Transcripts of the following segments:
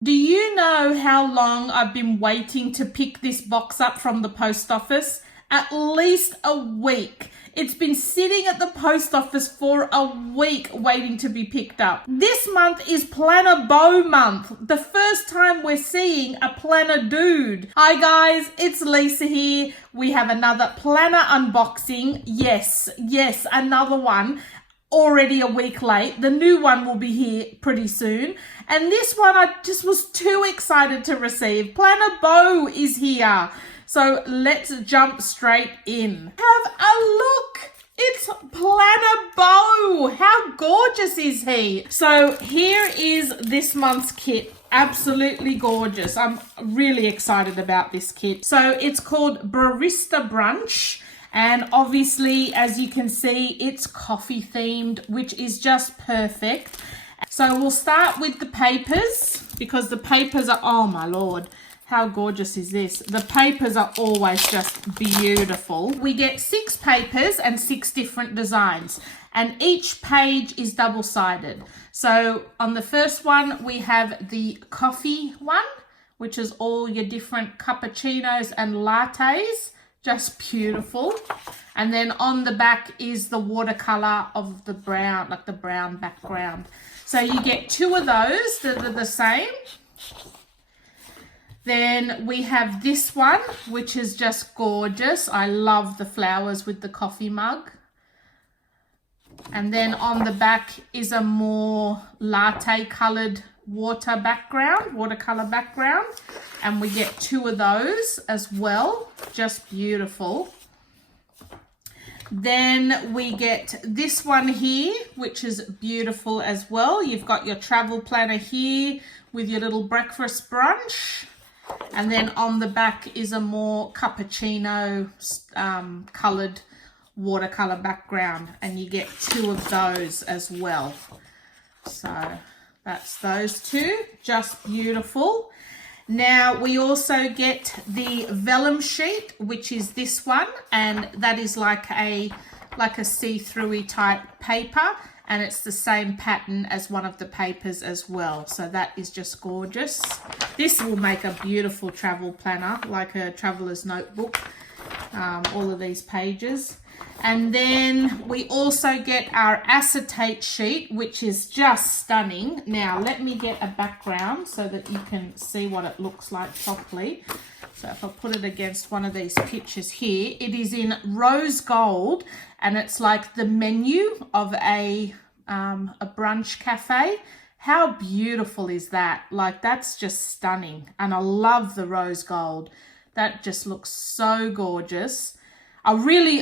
Do you know how long I've been waiting to pick this box up from the post office? At least a week. It's been sitting at the post office for a week waiting to be picked up. This month is Planner Bow month. The first time we're seeing a planner dude. Hi guys, it's Lisa here. We have another planner unboxing. Yes, another one. Already a week late. The new one will be here pretty soon. And this one I just was too excited to receive. Planner Bow is here. So let's jump straight in. Have a look. It's Planner Bow. How gorgeous is he? So here is this month's kit. Absolutely gorgeous. I'm really excited about this kit. So it's called Barista Brunch. And obviously, as you can see, it's coffee themed, which is just perfect. So we'll start with the papers because the papers are, oh my Lord, how gorgeous is this? The papers are always just beautiful. We get 6 papers and 6 different designs, and each page is double-sided. So on the first one, we have the coffee one, which is all your different cappuccinos and lattes. Just beautiful. And then on the back is the watercolor of the brown, like the brown background. So you get 2 of those that are the same. Then we have this one, which is just gorgeous. I love the flowers with the coffee mug. And then on the back is a more latte colored watercolor background, and we get 2 of those as well. Just beautiful. Then we get this one here, which is beautiful as well. You've got your travel planner here with your little breakfast brunch, and then on the back is a more cappuccino colored watercolor background, and you get 2 of those as well. So that's those 2, just beautiful. Now we also get the Vellum Sheet, which is this one, and that is like a see-through-y type paper, and it's the same pattern as one of the papers as well. So that is just gorgeous. This will make a beautiful travel planner, like a traveler's notebook, all of these pages. And then we also get our acetate sheet, which is just stunning. Now let me get a background so that you can see what it looks like properly. So if I put it against one of these pictures here, it is in rose gold, and it's like the menu of a brunch cafe. How beautiful is that? Like, that's just stunning. And I love the rose gold. That just looks so gorgeous. I really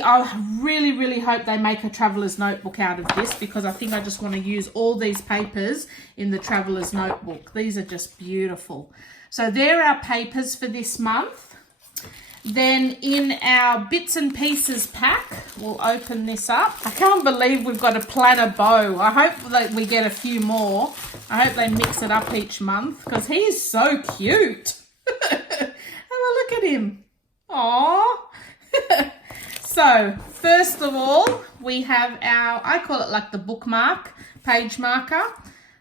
hope they make a traveler's notebook out of this, because I think I just want to use all these papers in the traveler's notebook. These are just beautiful. So there are our papers for this month. Then in our bits and pieces pack, we'll open this up. I can't believe we've got a Planner Bow. I hope that we get a few more. I hope they mix it up each month, because he is so cute. Have a look at him. Aww. So first of all, we have our, I call it like the bookmark, page marker.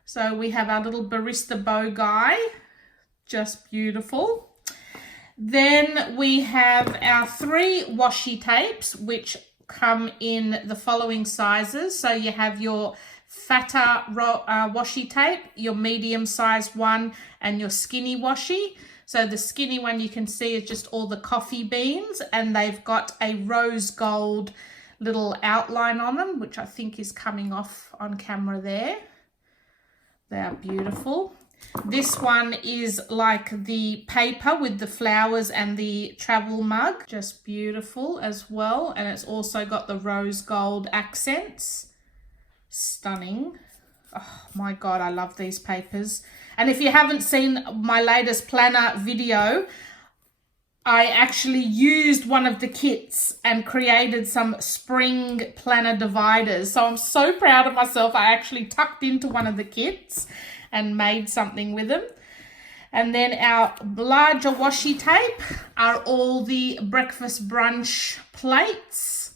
So we have our little Barista Bow guy, just beautiful. Then we have our 3 washi tapes, which come in the following sizes. So you have your fatter washi tape, your medium sized one, and your skinny washi. So the skinny one you can see is just all the coffee beans, and they've got a rose gold little outline on them, which I think is coming off on camera there. They are beautiful. This one is like the paper with the flowers and the travel mug, just beautiful as well. And it's also got the rose gold accents. Stunning. Oh my God, I love these papers. And if you haven't seen my latest planner video, I actually used one of the kits and created some spring planner dividers. So I'm so proud of myself. I actually tucked into one of the kits and made something with them. And then our larger washi tape are all the breakfast brunch plates,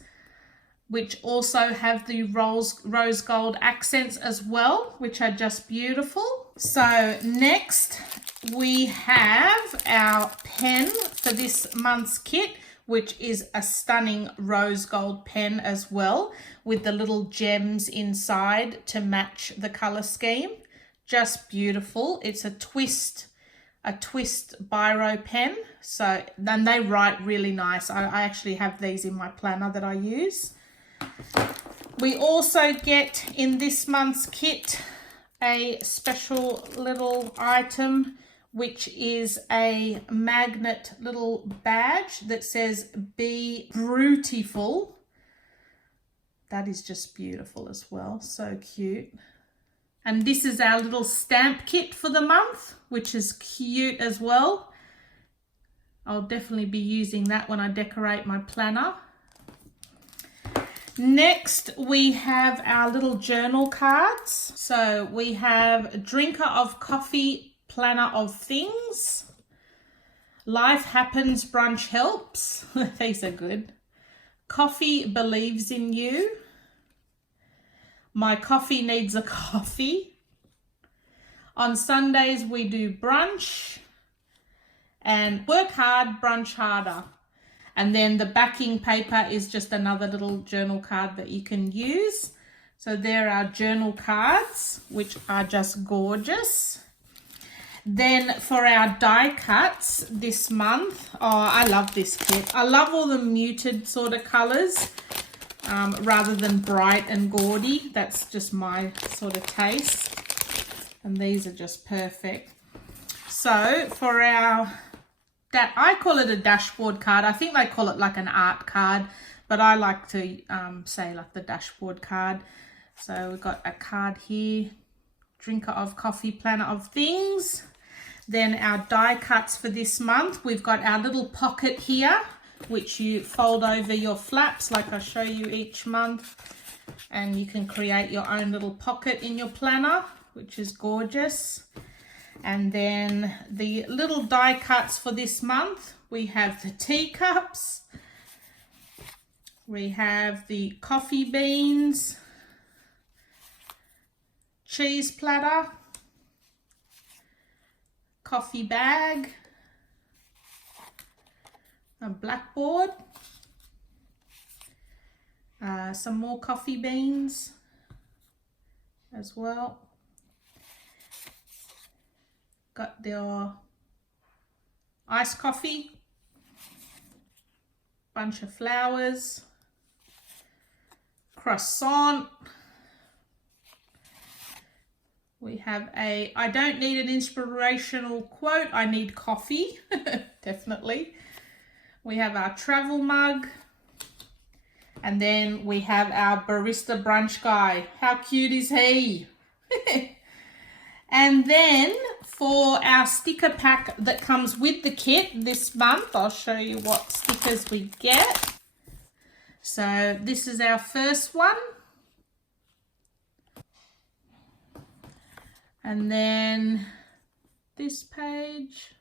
which also have the rose gold accents as well, which are just beautiful. So next we have our pen for this month's kit, which is a stunning rose gold pen as well, with the little gems inside to match the color scheme. Just beautiful. It's a twist biro pen. So then they write really nice. I actually have these in my planner that I use. We also get in this month's kit a special little item, which is a magnet little badge that says "Be Brutiful." That is just beautiful as well. So cute. And this is our little stamp kit for the month, which is cute as well. I'll definitely be using that when I decorate my planner. Next, we have our little journal cards. So we have Drinker of Coffee, Planner of Things. Life Happens, Brunch Helps. These are good. Coffee Believes in You. My Coffee Needs a Coffee. On Sundays, we do brunch. And Work Hard, Brunch Harder. And then the backing paper is just another little journal card that you can use. So there are journal cards, which are just gorgeous. Then for our die cuts this month, oh, I love this kit. I love all the muted sort of colors. Rather than bright and gaudy. That's just my sort of taste. And these are just perfect. So for our, I call it a dashboard card. I think they call it like an art card, but I like to say like the dashboard card. So we've got a card here, Drinker of Coffee, Planner of Things. Then our die cuts for this month, we've got our little pocket here, which you fold over your flaps like I show you each month, and you can create your own little pocket in your planner, which is gorgeous. And then the little die cuts for this month, we have the teacups, we have the coffee beans, cheese platter, coffee bag, a blackboard, some more coffee beans as well. Got your iced coffee, bunch of flowers, croissant. We have a, I don't need an inspirational quote, I need coffee, definitely. We have our travel mug. And then we have our Barista Brunch guy. How cute is he? And then for our sticker pack that comes with the kit this month, I'll show you what stickers we get. So this is our first one. And then this page,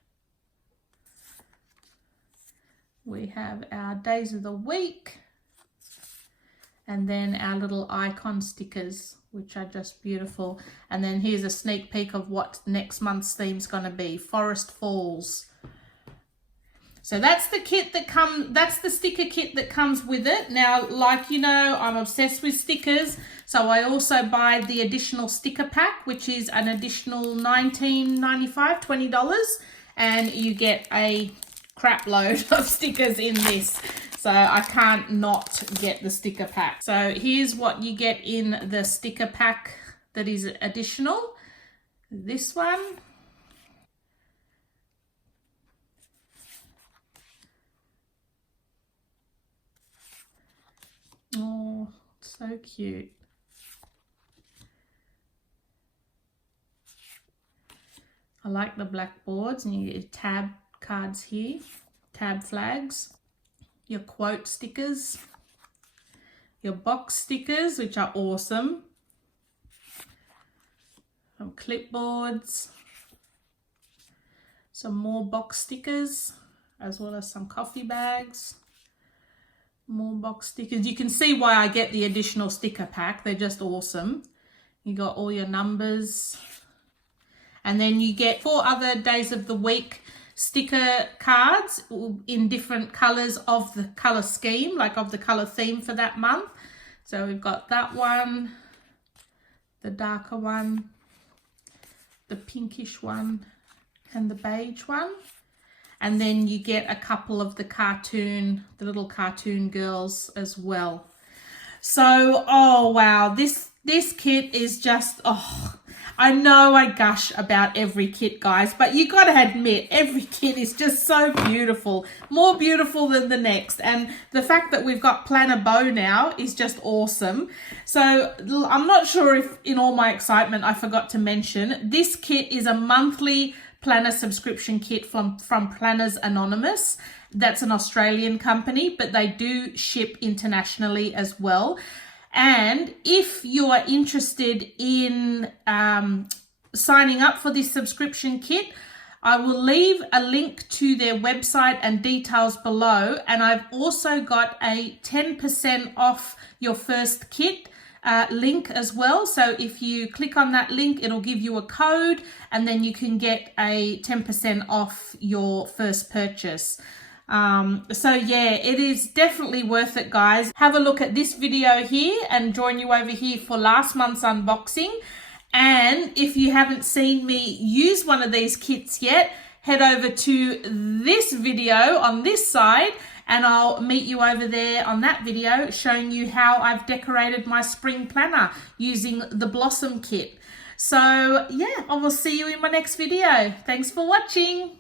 we have our days of the week. And then our little icon stickers, which are just beautiful. And then here's a sneak peek of what next month's theme's going to be, Forest Falls. So that's the kit that that's the sticker kit that comes with it. Now, like you know, I'm obsessed with stickers. So I also buy the additional sticker pack, which is an additional $19.95, $20. And you get a crap load of stickers in this. So I can't not get the sticker pack. So here's what you get in the sticker pack that is additional. This one. Oh, so cute. I like the blackboards, and you get your tab cards here, tab flags. Your quote stickers, your box stickers, which are awesome, some clipboards, some more box stickers, as well as some coffee bags, more box stickers. You can see why I get the additional sticker pack. They're just awesome. You got all your numbers. And then you get 4 other days of the week sticker cards in different colors of the color scheme, like of the color theme for that month. So we've got that one, the darker one, the pinkish one, and the beige one. And then you get a couple of the little cartoon girls as well. So, oh wow, this kit is just, oh, I know I gush about every kit, guys, but you got to admit, every kit is just so beautiful, more beautiful than the next. And the fact that we've got Planner Bow now is just awesome. So I'm not sure if in all my excitement I forgot to mention, this kit is a monthly planner subscription kit from Planners Anonymous. That's an Australian company, but they do ship internationally as well. And if you are interested in signing up for this subscription kit, I will leave a link to their website and details below. And I've also got a 10% off your first kit link as well. So if you click on that link, it'll give you a code and then you can get a 10% off your first purchase. So yeah, it is definitely worth it, guys. Have a look at this video here and join you over here for last month's unboxing. And if you haven't seen me use one of these kits yet, head over to this video on this side and I'll meet you over there on that video showing you how I've decorated my spring planner using the Blossom kit. So yeah, I will see you in my next video. Thanks for watching.